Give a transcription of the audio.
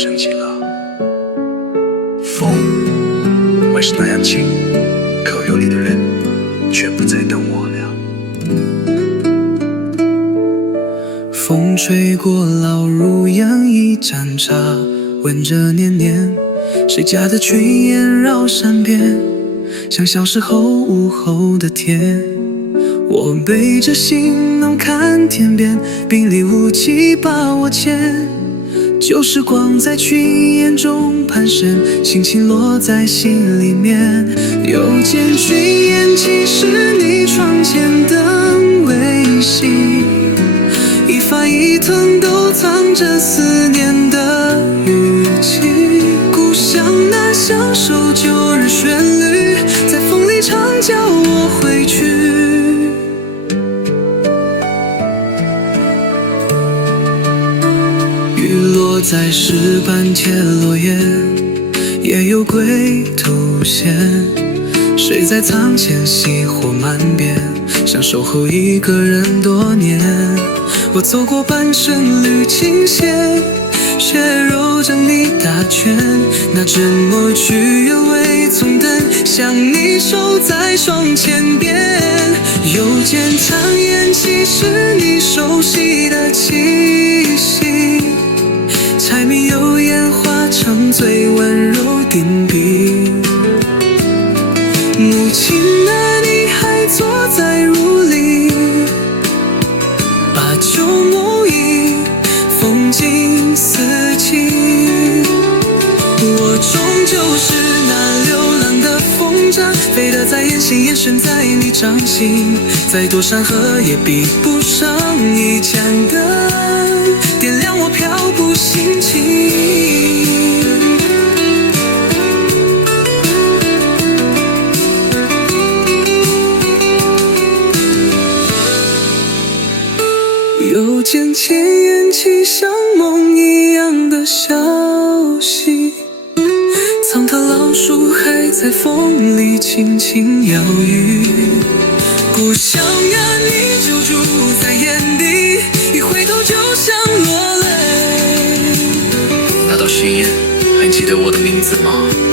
升起了。风会是那样轻，可有你的人却不再等我了。风吹过老如杨一盏茶，闻着黏黏，谁家的炊烟绕山边，像小时候午后的天。我背着行囊看天边，冰里雾气把我牵。旧时光在群烟中盘旋，心情落在心里面。又见群烟，其实你窗前的微信，一发一藤都藏着思念的语气。故乡那相守旧日旋律，在风里唱叫我回去。雨落在石板贴落叶，也有归途线。谁在仓前熄火漫遍，想守候一个人多年。我走过半生缕琴弦，血肉将你打圈。那枕墨去原味纵灯，想你守在双前边。又见残烟，其实你熟悉的气息。柴米油盐化成最温柔定笔。母亲啊，你还坐在炉里，把酒谋忆，风景四季。我终究是那流浪的风筝，飞得再眼线，眼神在你掌心。再多山河也比不上一盏灯，点亮我漂泊心情。又见千言起，像梦一样的消息。藏头老树还在风里轻轻摇曳。故乡啊，你就住在眼底，一回头就像落泪。那道心眼，还记得我的名字吗？